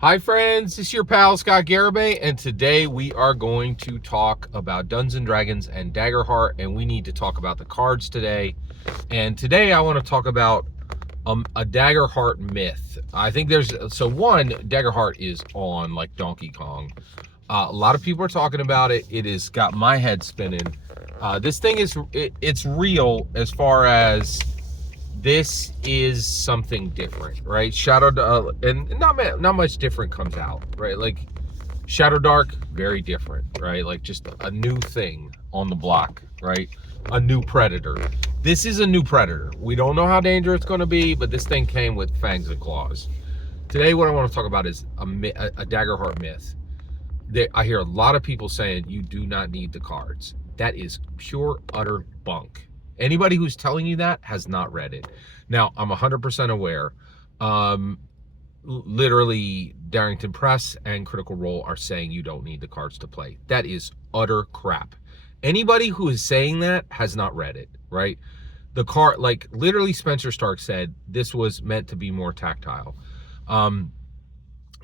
Hi friends, this is your pal Scott Garibay, and today we are going to talk about Dungeons & Dragons and Daggerheart, and we need to talk about the cards today. And today I want to talk about a Daggerheart myth. I think one, Daggerheart is on like Donkey Kong. A lot of people are talking about it. It has got my head spinning. This thing it's real as far as this is something different, right? And not much different comes out, right? Like Shadow Dark, very different, right? Like just a new thing on the block, right? A new predator. This is a new predator. We don't know how dangerous it's going to be, but this thing came with fangs and claws. Today, what I want to talk about is a Daggerheart myth. I hear a lot of people saying you do not need the cards. That is pure, utter bunk. Anybody who's telling you that has not read it. Now, I'm 100% aware. Literally, Darrington Press and Critical Role are saying you don't need the cards to play. That is utter crap. Anybody who is saying that has not read it, right? The card, like literally Spencer Stark said, this was meant to be more tactile.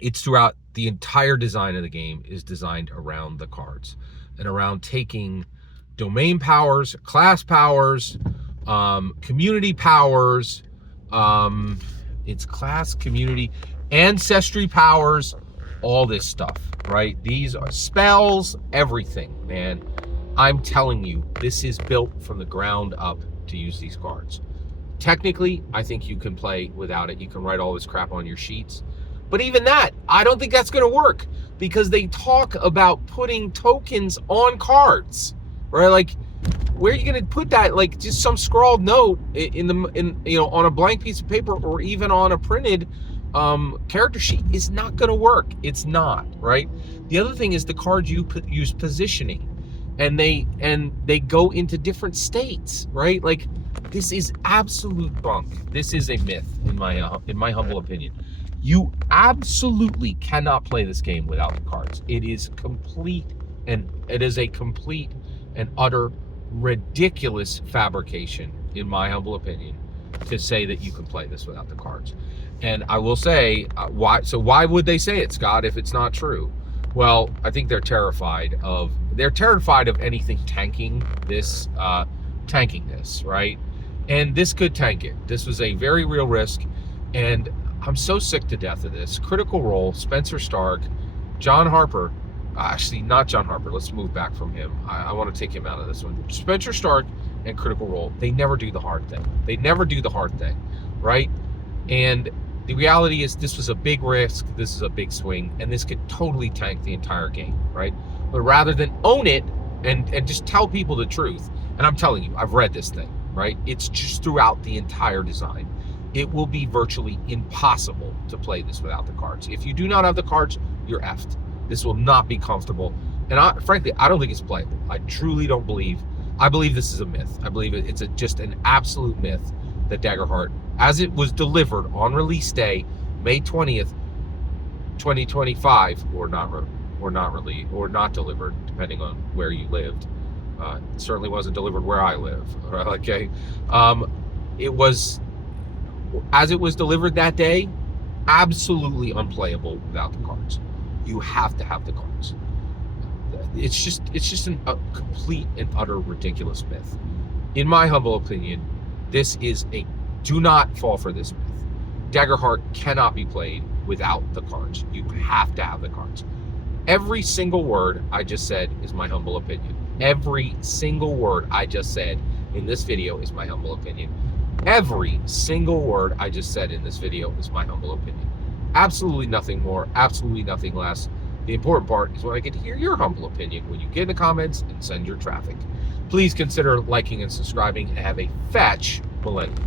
It's throughout the entire design of the game is designed around the cards and around taking domain powers, class powers, community powers, it's class, community, ancestry powers, all this stuff, right? These are spells, everything, man. I'm telling you, this is built from the ground up to use these cards. Technically, I think you can play without it. You can write all this crap on your sheets. But even that, I don't think that's going to work because they talk about putting tokens on cards, right? Like, where are you going to put that? Like, just some scrawled note on a blank piece of paper or even on a printed character sheet is not going to work. It's not, right? The other thing is the cards use positioning, and they go into different states, right? Like, this is absolute bunk. This is a myth in my humble opinion. You absolutely cannot play this game without the cards. It is a complete and utter ridiculous fabrication, in my humble opinion, to say that you can play this without the cards. And I will say, why would they say it, Scott, if it's not true? Well, I think they're terrified of anything tanking this, right? And this could tank it. This was a very real risk, and I'm so sick to death of this. Critical Role, Spencer Stark, John Harper. Actually, not John Harper. Let's move back from him. I want to take him out of this one. Spencer Stark and Critical Role, they never do the hard thing. Right? And the reality is this was a big risk. This is a big swing. And this could totally tank the entire game, right? But rather than own it and just tell people the truth, and I'm telling you, I've read this thing, right? It's just throughout the entire design. It will be virtually impossible to play this without the cards. If you do not have the cards, you're effed. This will not be comfortable. And frankly, I don't think it's playable. I truly don't believe. I believe this is a myth. I believe it's just an absolute myth that Daggerheart, as it was delivered on release day, May 20th, 2025, or not delivered, depending on where you lived. It certainly wasn't delivered where I live. Okay. It was, as it was delivered that day, absolutely unplayable without the cards. You have to have the cards. It's just a complete and utter ridiculous myth. In my humble opinion, do not fall for this myth. Daggerheart cannot be played without the cards. You have to have the cards. Every single word I just said is my humble opinion. Every single word I just said in this video is my humble opinion. Every single word I just said in this video is my humble opinion. Absolutely nothing more, absolutely nothing less. The important part is when I get to hear your humble opinion when you get in the comments and send your traffic. Please consider liking and subscribing, and have a fetch millennium.